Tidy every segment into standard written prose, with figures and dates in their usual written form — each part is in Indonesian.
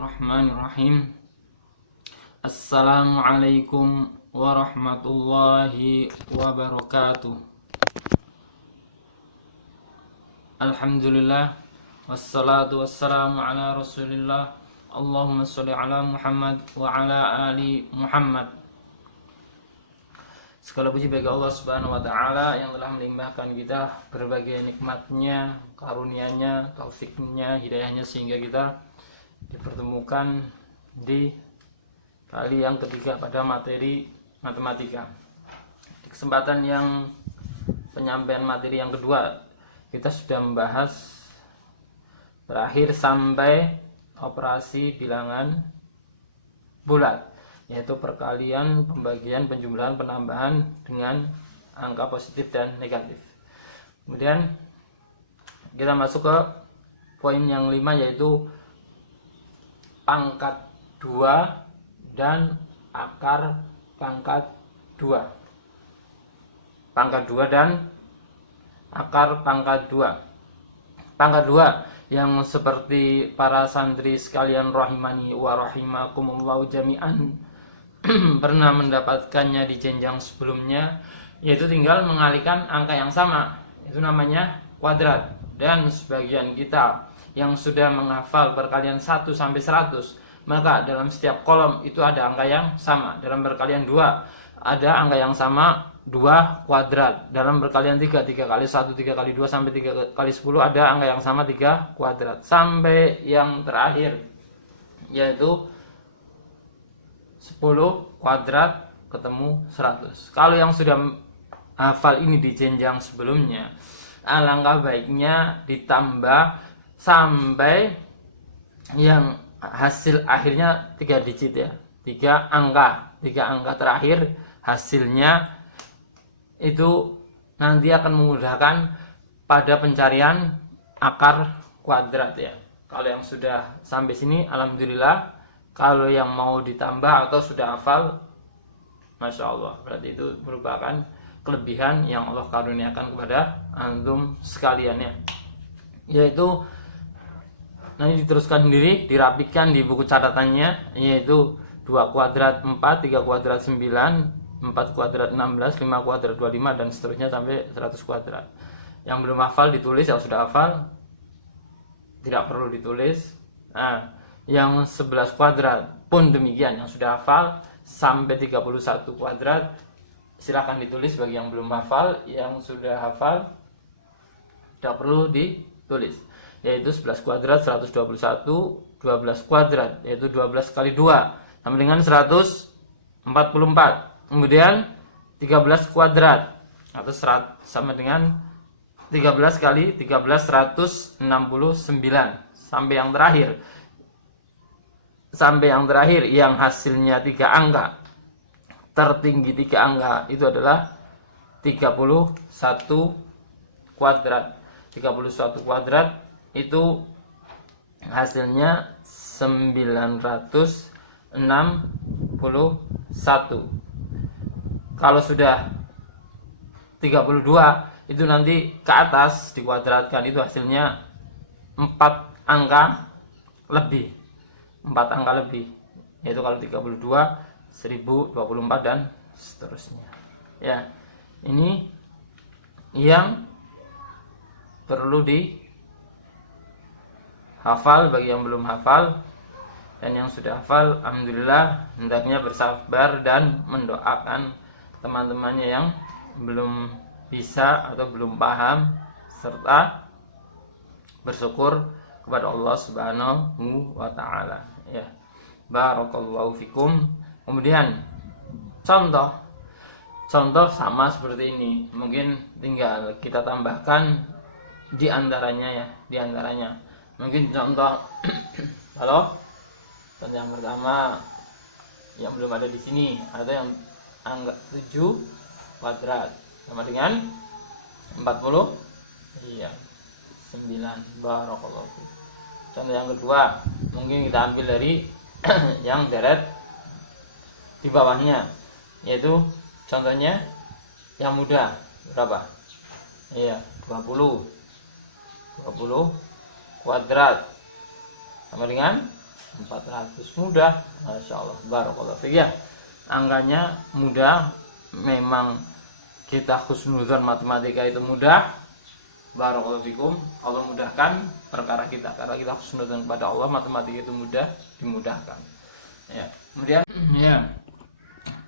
Bismillahirrahmanirrahim. Assalamualaikum warahmatullahi wabarakatuh. Alhamdulillah, wassalatu wassalamu ala rasulillah. Allahumma sholli ala Muhammad wa ala ali Muhammad. Segala puji bagi Allah Subhanahu wa ta'ala yang telah melimpahkan kita berbagai nikmatnya, karunia-Nya, taufiknya, hidayahnya, sehingga kita dipertemukan di kali yang ketiga pada materi matematika. Di kesempatan yang penyampaian materi yang kedua, kita sudah membahas berakhir sampai operasi bilangan bulat, yaitu perkalian, pembagian, penjumlahan, penambahan dengan angka positif dan negatif. Kemudian kita masuk ke poin yang 5, yaitu pangkat 2 dan akar pangkat 2. Pangkat 2 dan akar pangkat 2. Pangkat 2 yang seperti para santri sekalian rahimani wa rahimakumullahu jami'an pernah mendapatkannya di jenjang sebelumnya, yaitu tinggal mengalihkan angka yang sama, itu namanya kuadrat. Dan sebagian kita yang sudah menghafal perkalian 1 sampai 100, maka dalam setiap kolom itu ada angka yang sama. Dalam perkalian 2 ada angka yang sama, 2 kuadrat. Dalam perkalian 3 kali 1, 3 kali 2 sampai 3 kali 10 ada angka yang sama, 3 kuadrat. Sampai yang terakhir, yaitu 10 kuadrat ketemu 100. Kalau yang sudah hafal ini di jenjang sebelumnya, alangkah baiknya ditambah sampai yang hasil akhirnya 3 digit ya, 3 angka terakhir hasilnya itu nanti akan memudahkan pada pencarian akar kuadrat ya. Kalau yang sudah sampai sini alhamdulillah. Kalau yang mau ditambah atau sudah hafal, masya Allah, berarti itu merupakan kelebihan yang Allah karuniakan kepada antum sekalian ya. Yaitu nanti diteruskan sendiri, dirapikan di buku catatannya, yaitu 2 kuadrat 4, 3 kuadrat 9, 4 kuadrat 16, 5 kuadrat 25, dan seterusnya sampai 100 kuadrat. Yang belum hafal ditulis, yang sudah hafal tidak perlu ditulis. Nah, yang 11 kuadrat pun demikian, yang sudah hafal sampai 31 kuadrat silahkan ditulis bagi yang belum hafal. Yang sudah hafal tidak perlu ditulis, yaitu 11 kuadrat 121, 12 kuadrat yaitu 12 kali 2 sama dengan 144. Kemudian 13 kuadrat atau sama dengan 13 kali 13, 169, sampai yang terakhir yang hasilnya 3 angka, tertinggi 3 angka itu adalah 31 kuadrat. 31 kuadrat itu hasilnya 961. Kalau sudah 32 itu nanti ke atas dikuadratkan, itu hasilnya 4 angka lebih, yaitu kalau 32 1024 dan seterusnya ya. Ini yang perlu dihafal bagi yang belum hafal, dan yang sudah hafal alhamdulillah hendaknya bersabar dan mendoakan teman-temannya yang belum bisa atau belum paham, serta bersyukur kepada Allah Subhanahu wa ta'ala ya. Barakallahu fikum. Kemudian contoh sama seperti ini, mungkin tinggal kita tambahkan di antaranya. Mungkin contoh kalau contoh yang pertama yang belum ada di sini, ada yang angka 7 kuadrat sama dengan 40 iya 9. Barakallahu fikum. Contoh yang kedua mungkin kita ambil dari yang deret di bawahnya, yaitu contohnya yang mudah berapa? Iya, 20 kuadrat sama dengan 400. Mudah, Masya Allah, barakallahu fiik ya. Angkanya mudah, memang kita husnuzon matematika itu mudah. Barakallahu fikum, Allah mudahkan perkara kita, karena kita husnuzon kepada Allah, matematika itu mudah, dimudahkan. Ya, kemudian ya,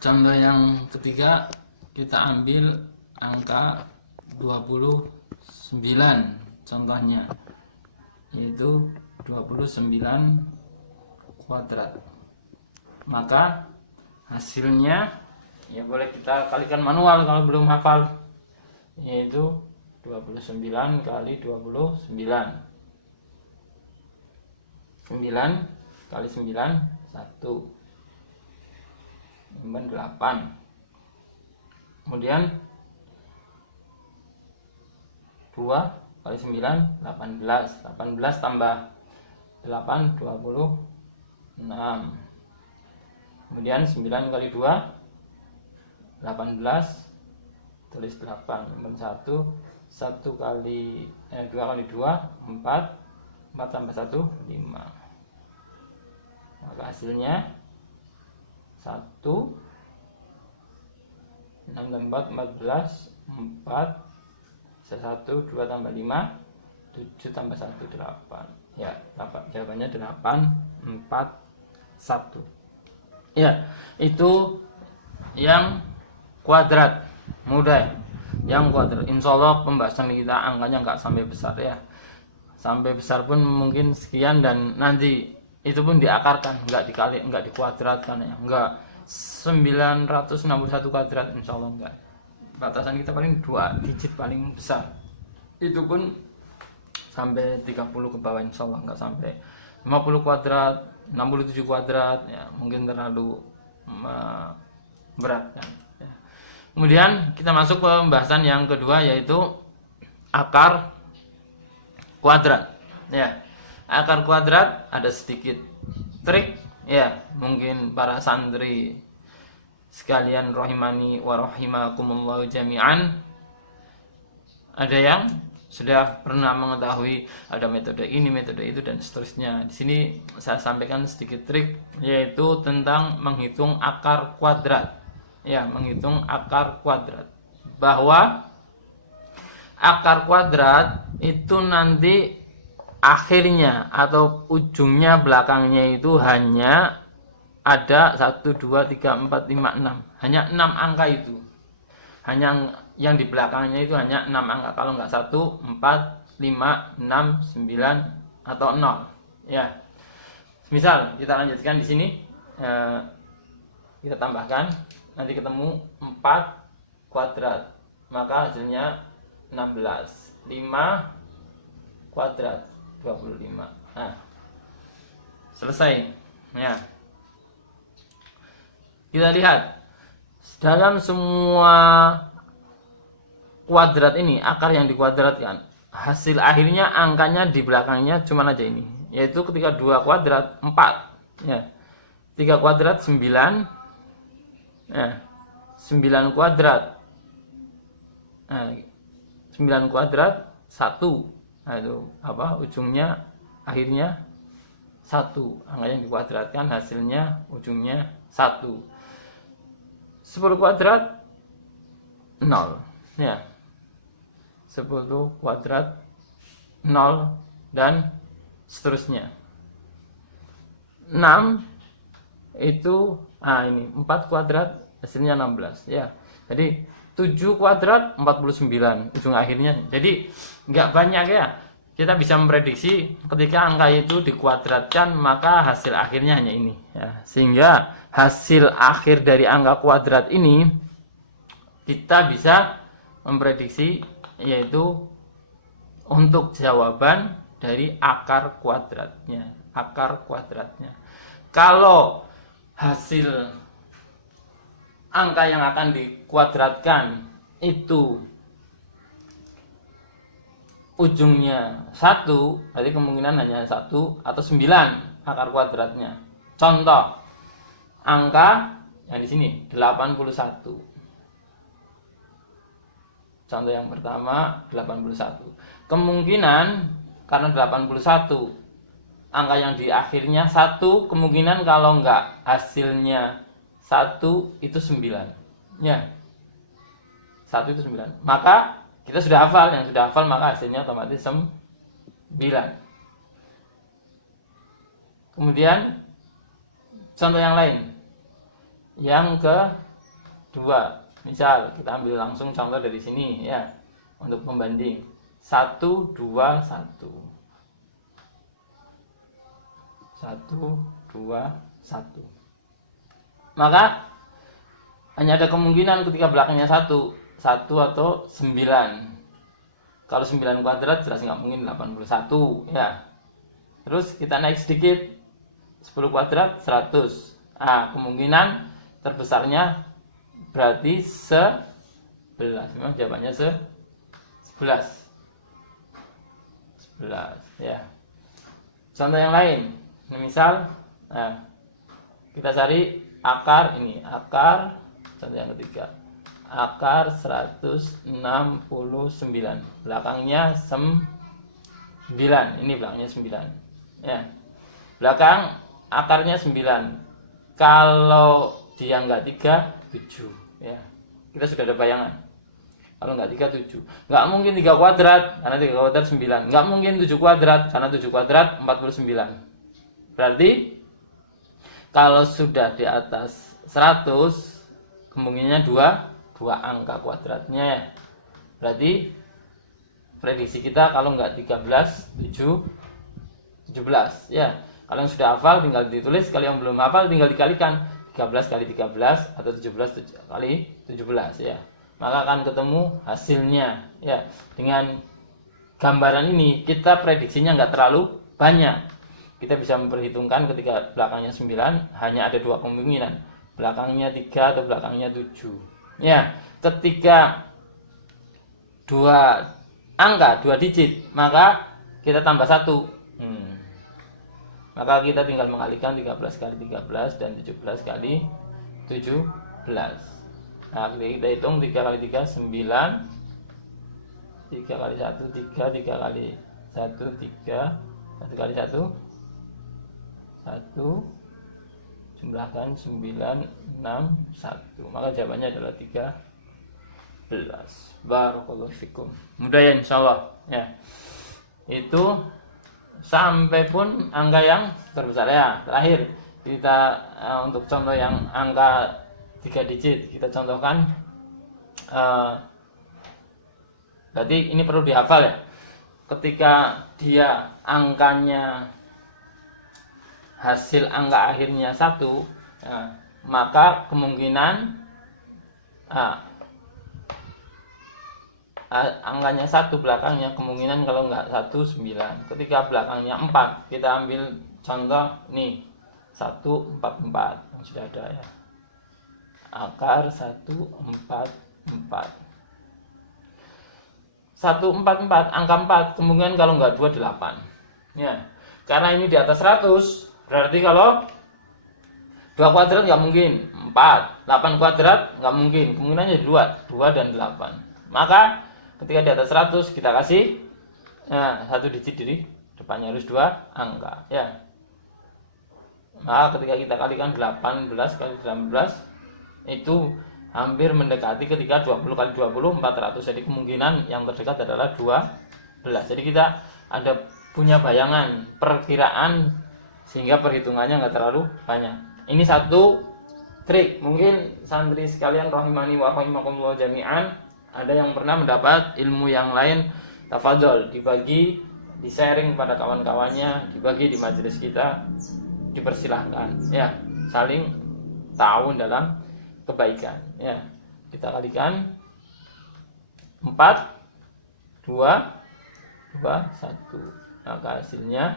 contoh yang ketiga kita ambil angka 29 contohnya, yaitu 29 kuadrat. Maka hasilnya ya boleh kita kalikan manual kalau belum hafal, yaitu 29 kali 29, 9 kali 9 1, 8. Kemudian 2 kali 9 18, 18 tambah 8 26. Kemudian 9 kali 2 18, tulis 8, 1 kali 2 kali 2 4, 4 tambah 1 5. Maka hasilnya 1, 6 tambah 4 14, 4 1, 2 tambah 5 7 tambah 1 8. Ya, jawabannya 8 4 1. Ya, itu yang kuadrat, mudah ya. Yang kuadrat, insya Allah pembahasan kita angkanya nggak sampai besar ya. Sampai besar pun mungkin sekian, dan nanti itu pun diakarkan, nggak dikali, nggak dikuadratkan ya, nggak 961 kuadrat, insya Allah enggak. Batasan kita paling 2 digit paling besar, itu pun sampai 30 ke bawah, insya Allah enggak sampai 50 kuadrat, 67 kuadrat ya, mungkin terlalu berat kan ya. Kemudian kita masuk ke pembahasan yang kedua, yaitu akar kuadrat ya. Akar kuadrat ada sedikit trik ya, mungkin para santri sekalian rahimani wa rahimakumullah jami'an, ada yang sudah pernah mengetahui ada metode ini, metode itu, dan seterusnya. Di sini saya sampaikan sedikit trik, yaitu tentang menghitung akar kuadrat ya, menghitung akar kuadrat, bahwa akar kuadrat itu nanti akhirnya atau ujungnya, belakangnya itu hanya ada 1 2 3 4 5 6, hanya 6 angka itu, hanya yang di belakangnya itu hanya 6 angka, kalau nggak 1 4 5 6 9 atau 0 ya. Misal kita lanjutkan di sini, kita tambahkan, nanti ketemu 4 kuadrat, maka hasilnya 16, 5 kuadrat 25. Nah, selesai ya. Kita lihat dalam semua kuadrat ini, akar yang dikuadratkan, hasil akhirnya angkanya di belakangnya cuma aja ini, yaitu ketika 2 kuadrat 4 ya, 3 kuadrat 9 ya, 9 kuadrat 9 kuadrat 1. Nah, itu apa, ujungnya akhirnya 1, angka yang dikuadratkan hasilnya ujungnya 1. 10 kuadrat 0 ya, 10 kuadrat 0 dan seterusnya. 6 itu ini 4 kuadrat hasilnya 16 ya. Jadi 7 kuadrat 49 ujung akhirnya. Jadi nggak banyak ya. Kita bisa memprediksi ketika angka itu dikuadratkan, maka hasil akhirnya hanya ini ya. Sehingga hasil akhir dari angka kuadrat ini kita bisa memprediksi, yaitu untuk jawaban dari akar kuadratnya. Akar kuadratnya. Kalau hasil angka yang akan dikuadratkan itu ujungnya 1, berarti kemungkinan hanya 1 atau 9 akar kuadratnya. Contoh angka yang di sini 81. Contoh yang pertama 81. Kemungkinan karena 81 angka yang di akhirnya 1, kemungkinan kalau nggak hasilnya 1 itu 9. Ya. 1 itu 9. Maka kita sudah hafal, yang sudah hafal maka hasilnya otomatis 9. Kemudian contoh yang lain. Yang kedua, misal kita ambil langsung contoh dari sini ya, untuk pembanding 1, 2, 1. 1, 2, 1. Maka hanya ada kemungkinan ketika belakangnya 1 atau 9. Kalau 9 kuadrat jelas nggak mungkin 81 ya. Terus kita naik sedikit, 10 kuadrat 100. Kemungkinan terbesarnya berarti 11. Memang jawabannya 11 ya. Contoh yang lain, misal kita cari akar ini, akar contoh yang ketiga, akar 169, belakangnya 9, ini belakangnya 9 ya. Belakang akarnya 9, kalau dia nggak 3, 7 ya. Kita sudah ada bayangan. Kalau nggak 3, 7. Nggak mungkin 3 kuadrat, karena 3 kuadrat 9. Nggak mungkin 7 kuadrat, karena 7 kuadrat 49. Berarti kalau sudah di atas 100, kemungkinannya 2 angka kuadratnya ya. Berarti prediksi kita kalau nggak 13, 17 ya. Kalau yang sudah hafal tinggal ditulis, kalau yang belum hafal tinggal dikalikan 13 kali 13 atau 17 kali 17 ya. Maka akan ketemu hasilnya ya. Dengan gambaran ini kita prediksinya nggak terlalu banyak. Kita bisa memperhitungkan ketika belakangnya 9 hanya ada 2 kemungkinan, belakangnya 3 atau belakangnya 7 ya. Ketika 2 angka 2 digit, maka kita tambah 1. Maka kita tinggal mengalikan 13 kali 13 dan 17 kali 17. Nah, kita hitung 3 kali 3 9, 3 kali 1 3, 3 kali 1 3, 1 kali 1 1, jumlahkan 9, 6, 1. Maka jawabannya adalah 13. Barakallahu fikum. Mudah ya insyaallah ya. Itu sampai pun angka yang terbesar ya. Terakhir kita untuk contoh yang angka 3 digit kita contohkan. Berarti ini perlu dihafal ya. Ketika dia angkanya, hasil angka akhirnya 1 maka kemungkinan angkanya 1 belakangnya, kemungkinan kalau nggak 1 9. Ketika belakangnya 4, kita ambil contoh nih 144 yang sudah ada ya. Akar 144. 144 angka 4, kemungkinan kalau nggak 2 8 ya. Karena ini di atas 100, berarti kalau 2 kuadrat nggak mungkin, 4, 8 kuadrat nggak mungkin, kemungkinannya 2 dan 8. Maka ketika di atas 100 kita kasih 1 digit di depannya, harus 2 angka ya. Maka ketika kita kalikan 18 kali 18 itu hampir mendekati, ketika 20 kali 20 400. Jadi kemungkinan yang terdekat adalah 12. Jadi kita ada punya bayangan, perkiraan, sehingga perhitungannya nggak terlalu banyak. Ini satu trik. Mungkin santri sekalian rahimani wa rahimakumullah jami'an, ada yang pernah mendapat ilmu yang lain, tafadhol dibagi, di-sharing pada kawan-kawannya, dibagi di majelis kita, dipersilahkan ya, saling ta'awun dalam kebaikan ya. Kita kalikan 4 2 2 1, maka hasilnya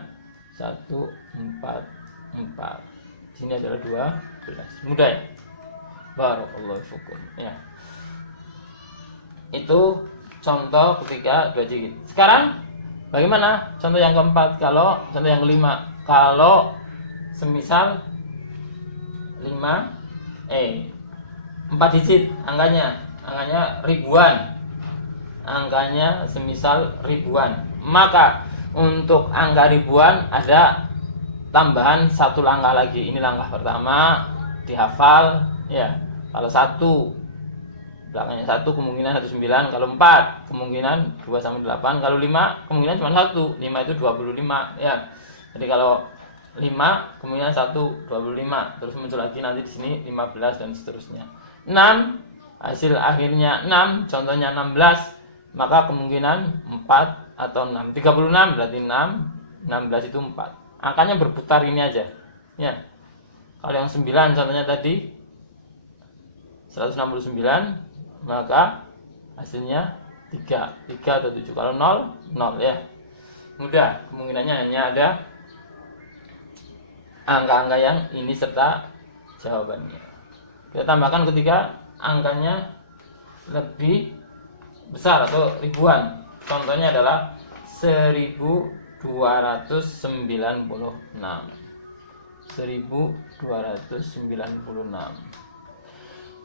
1 4 4. Sini adalah 12. Mudah ya. Barakallahu fikum ya. Itu contoh ketika 2 digit. Sekarang bagaimana contoh yang keempat? Kalau contoh yang kelima, kalau semisal 4 digit angkanya ribuan, angkanya semisal ribuan, maka untuk angka ribuan ada tambahan satu langkah lagi. Ini langkah pertama dihafal ya. Kalau 1 belakangnya 1 kemungkinan 19, kalau 4 kemungkinan 2 sampai 8, kalau 5 kemungkinan cuma 1. 5 itu 25 ya. Jadi kalau 5 kemungkinan 1 25, terus muncul lagi nanti di sini 15 dan seterusnya. 6 hasil akhirnya 6, contohnya 16, maka kemungkinan 4 atau 6. 36 berarti 6, 16 itu 4. Angkanya berputar ini aja. Ya. Kalau yang 9 contohnya tadi 169, maka hasilnya 3 atau 7. Kalau 0, 0 ya. Mudah, kemungkinannya hanya ada angka-angka yang ini serta jawabannya. Kita tambahkan ketika angkanya lebih besar atau ribuan. Contohnya adalah 1296. 1296.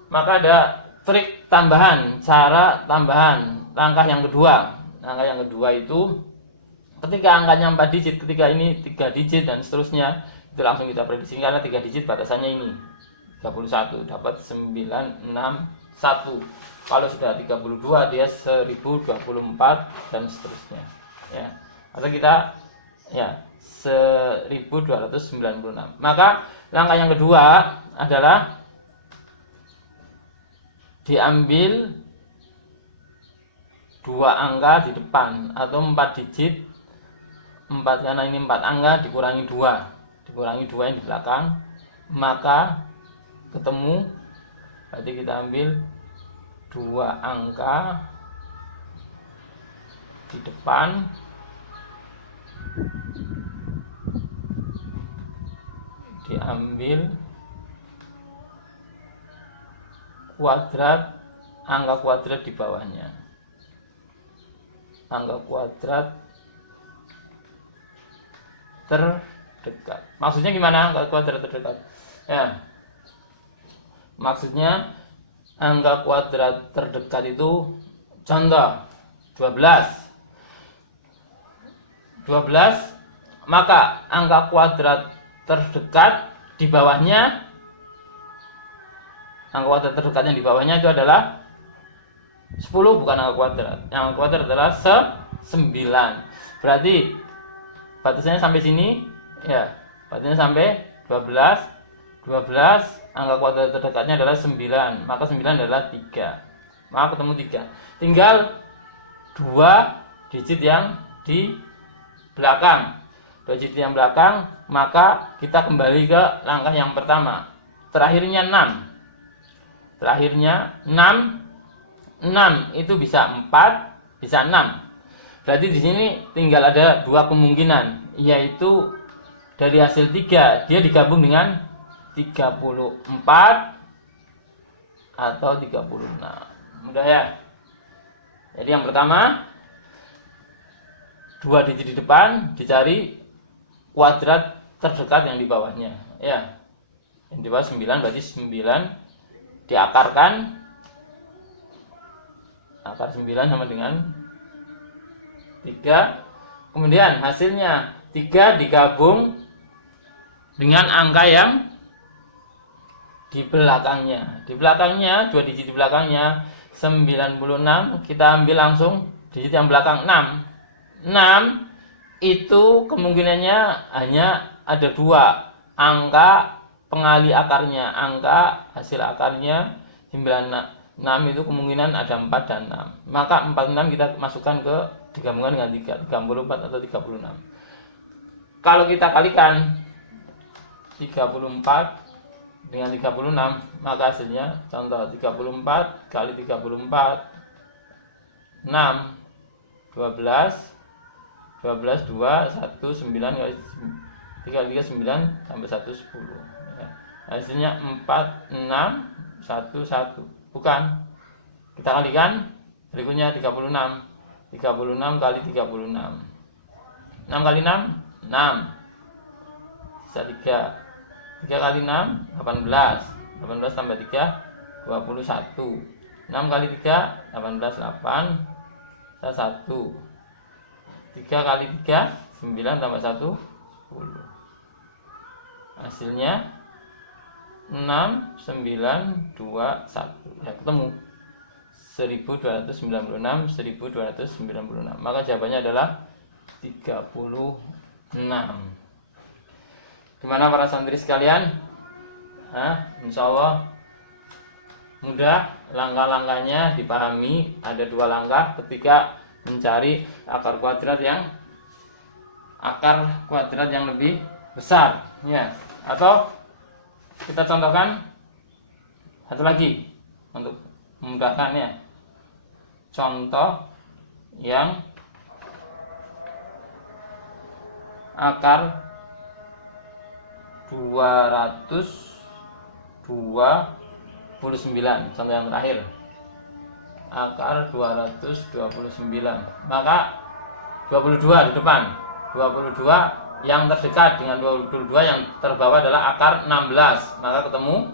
Maka ada trik tambahan, cara tambahan, langkah yang kedua. Langkah yang kedua itu ketika angkanya 4 digit, ketika ini 3 digit dan seterusnya, itu langsung kita prediksi karena 3 digit batasannya ini 31, dapat 961. Kalau sudah 32 dia 1024 dan seterusnya ya. Atau kita ya 1296. Maka langkah yang kedua adalah diambil 2 angka di depan atau 4 digit. 4 karena ini 4 angka dikurangi 2. Dikurangi 2 yang di belakang, maka ketemu. Berarti kita ambil 2 angka di depan diambil kuadrat, angka kuadrat di bawahnya. Angka kuadrat terdekat. Maksudnya gimana angka kuadrat terdekat? Ya. Maksudnya angka kuadrat terdekat itu contoh 12, maka angka kuadrat terdekat di bawahnya, angka kuadrat terdekatnya di bawahnya itu adalah 10, bukan angka kuadrat. Yang angka kuadrat adalah 9. Berarti batasnya sampai sini ya. Batasnya sampai 12, angka kuadrat terdekatnya adalah 9, maka 9 adalah 3. Maka ketemu 3. Tinggal 2 digit yang di belakang. 2 digit yang belakang, maka kita kembali ke langkah yang pertama. Terakhirnya 6. Terakhirnya 6 itu bisa 4, bisa 6. Berarti di sini tinggal ada 2 kemungkinan, yaitu dari hasil 3 dia digabung dengan 34 atau 36. Mudah ya. Jadi yang pertama 2 digit di depan, dicari kuadrat terdekat yang di bawahnya ya. Yang di bawah 9, berarti 9 diakarkan. Akar 9 sama dengan 3. Kemudian hasilnya 3 digabung dengan angka yang di belakangnya. Di belakangnya 2 digit di belakangnya 96, kita ambil langsung digit yang belakang 6. 6 itu kemungkinannya hanya ada 2 angka pengali akarnya, angka hasil akarnya 96 itu kemungkinan ada 4 dan 6. Maka 46 kita masukkan ke digabungkan dengan 3, 34 atau 36. Kalau kita kalikan 34 dengan 36, maka hasilnya contoh 34 kali 34 6 12 2 1 9 kali 3 9 sampai 1 10 ya. Hasilnya 4 6 1 1. Bukan. Kita kalikan berikutnya 36. 36 kali 36. 6 kali 6 6. Sisa 3. 3 kali 6 18. 18 tambah 3 21. 6 kali 3 18 8. Sisa 1. 3 kali 3 9 tambah 1 10. Hasilnya 6, 9, 2, 1. Ya, ketemu 1296, 1296. Maka jawabannya adalah 36. Gimana para santri sekalian? Insya Allah mudah, langkah-langkahnya dipahami. Ada 2 langkah ketika mencari akar kuadrat yang lebih besar, ya. Atau kita contohkan satu lagi untuk memudahkannya. Contoh yang akar 229. Contoh yang terakhir, akar 229. Maka 22 di depan. 22 yang terdekat dengan 22 yang terbawah adalah akar 16. Maka ketemu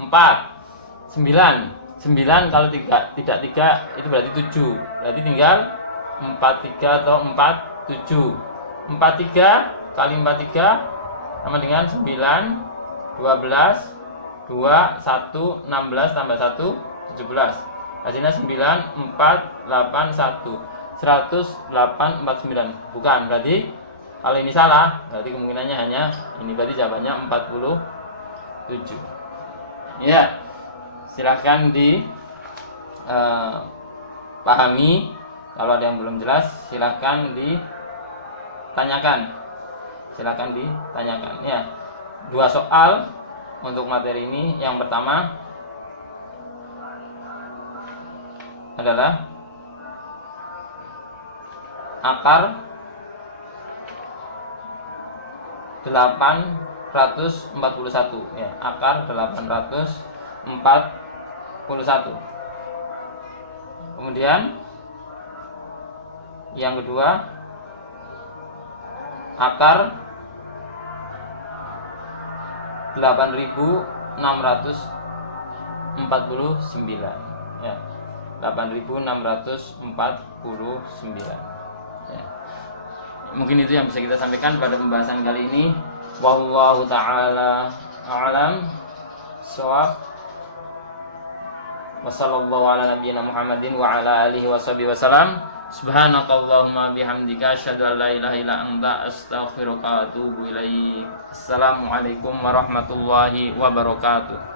4. 9 kalau tidak 3 itu berarti 7. Berarti tinggal 43 atau 47. 43 kali 43 sama dengan 9, 12, 2, 1, 16 tambah 1, 17. Hasilnya 9, 4, 8, 1. 108, 49. Bukan, berarti kalau ini salah, berarti kemungkinannya hanya ini. Berarti jawabannya 47. Ya, silahkan dipahami. Kalau ada yang belum jelas, silahkan ditanyakan. Ya, 2 soal untuk materi ini. Yang pertama adalah akar 841, ya, akar 841. Kemudian yang kedua, akar 8649, ya, 8649. Ya. Mungkin itu yang bisa kita sampaikan pada pembahasan kali ini. Wallahu ta'ala a'lam shawab. Wassallallahu ala nabiyyina Muhammadin wa ala alihi washabihi wasallam. Subhanakallahumma bihamdika asyhadu an la ilaha illa anta astaghfiruka wa atubu ilaik. Assalamualaikum warahmatullahi wabarakatuh.